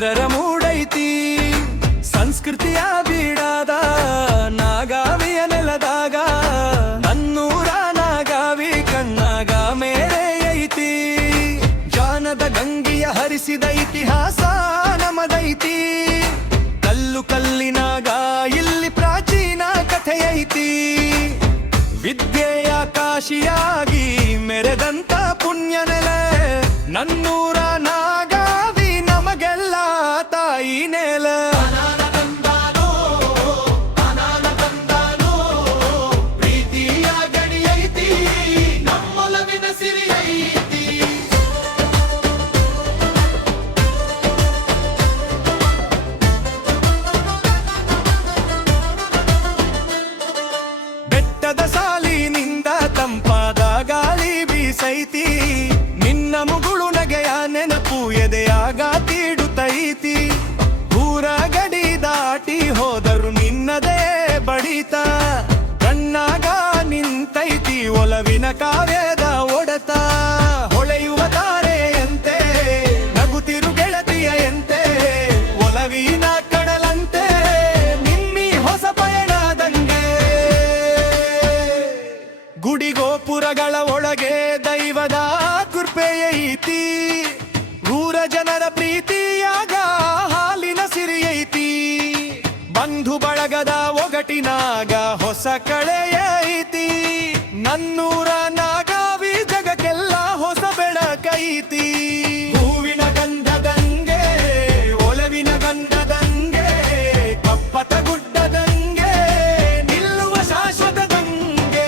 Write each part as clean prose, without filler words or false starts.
ಮಿತ್ರರ ಮೂಡೈತಿ ಸಂಸ್ಕೃತಿಯ ಬೀಡಾದ ನಾಗಾವಿಯ ನೆಲದಾಗ ನನ್ನೂರ ನಾಗಾವಿ ಕಣ್ಣಾಗ ಮೇರೆ ಐತಿ ಜಾನದ ಗಂಗೆಯ ಹರಿಸಿದ ಇತಿಹಾಸ ನಮದೈತಿ ಕಲ್ಲು ಕಲ್ಲಿನಾಗ ಇಲ್ಲಿ ಪ್ರಾಚೀನ ಕಥೆ ಐತಿ ವಿದ್ಯೆಯ ಕಾಶಿಯಾಗಿ ಮೆರೆದಂತ ಪುಣ್ಯ ನೆಲೆ ನನ್ನೂರ ನಾಗಾವಿ ನಮಗೆಲ್ಲ ತಾಯಿ ನೆಲೆ ಪ್ರೀತಿಯ ಗಡಿಯೈತಿ ನಮ್ಮೊಲವಿನ ಸಿರಿಯೈತಿ ಬೆಟ್ಟದ ಸಾಲಿನಿಂದ ತಂಪಾದ ಗಾಳಿ ಬೀಸೈತಿ ನಿನ್ನ ಮುಗುಳು ನಗೆಯ ನೆನಪು ಎದೆಯಾಗ ತೀಡುತ್ತೈತಿ ಊರ ಗಡಿ ದಾಟಿ ಹೋದರು ನಿನ್ನದೇ ಬಡಿತ ಕಣ್ಣಾಗ ನಿಂತೈತಿ ಒಲವಿನ ಕಾವ್ಯದ ಒಡತ ಹೊಳೆಯುವ ತಾರೆಯಂತೆ ನಗುತ್ತಿರು ಗೆಳತಿಯಂತೆ ಒಲವಿನ ಕಡಲಂತೆ ನಿಮ್ಮಿ ಹೊಸ ಪಯಣದಂಗೆ ಗುಡಿಗೋಪುರಗಳ ಒಳಗೆ ದೈವದ ಕೃಪೆಯೈತಿ ಊರ ಜನರ ಪ್ರೀತಿಯಾಗ ಹಾಲಿನ ಸಿರಿಯೈತಿ ಬಂಧು ಬಳಗದ ಒಗಟಿನಾಗ ಹೊಸ ಕಳೆಯೈತಿ ನನ್ನೂರ ನಾಗಾವಿ ಜಗಕ್ಕೆಲ್ಲ ಹೊಸ ಬೆಳಕೈತಿ ಹೂವಿನ ಗಂಧದಂಗೆ ಒಲವಿನ ಗಂಧದಂಗೆ ಕಪ್ಪತ ಗುಡ್ಡದಂಗೆ ನಿಲ್ಲುವ ಶಾಶ್ವತದಂಗೆ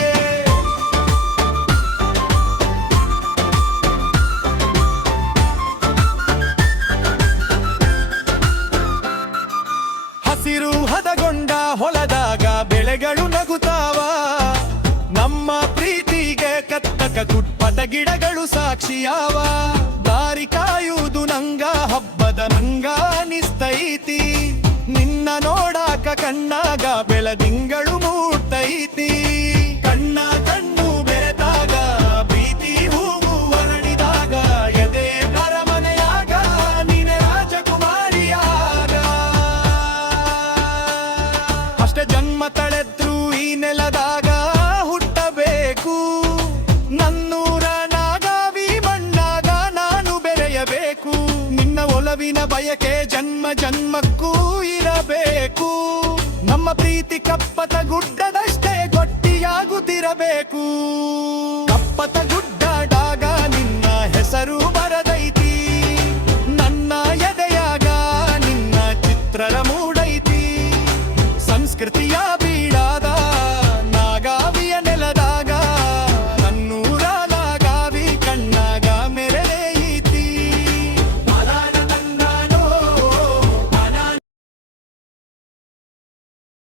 ಹಸಿರು ಹದಗೊಂಡ ಹೊಲದಾಗ ಬೆಳೆಗಳು ನಗುತ್ತಾವ ನಮ್ಮ ಪ್ರೀತಿಗೆ ಕತ್ತಕ ಕುಟ್ಪಟ ಗಿಡಗಳು ಸಾಕ್ಷಿಯಾವ ದಾರಿ ಕಾಯುವುದು ನಂಗ ಹಬ್ಬದ ನಂಗ ಅನಿಸ್ತೈತಿ ನಿನ್ನ ನೋಡಾಕ ಕಣ್ಣಾಗ ಬೆಳದಿಂಗಳು ಮೂಡ್ತೈತಿ ಕಣ್ಣ ಕಣ್ಣು ಬೆರೆತಾಗ ಪ್ರೀತಿ ಹೂವು ಹೊರಡಿದಾಗ ಎದೆ ಅರಮನೆಯಾಗ ನೀನೆ ರಾಜಕುಮಾರಿಯಾಗ ಅಷ್ಟೇ ಜನ್ಮ ತಳೆದ್ರು ಈ ನೆಲದಾಗ ಹುಟ್ಟಬೇಕು ನನ್ನೂರ ನಾಗಾವಿ ಮಣ್ಣಾಗ ನಾನು ಬೆರೆಯಬೇಕು ನಿನ್ನ ಒಲವಿನ ಬಯಕೆ ಜನ್ಮ ಜನ್ಮಕ್ಕೂ ಇರಬೇಕು ನಮ್ಮ ಪ್ರೀತಿ ಕಪ್ಪತ ಗುಡ್ಡದಷ್ಟೇ ಗಟ್ಟಿಯಾಗುತ್ತಿರಬೇಕು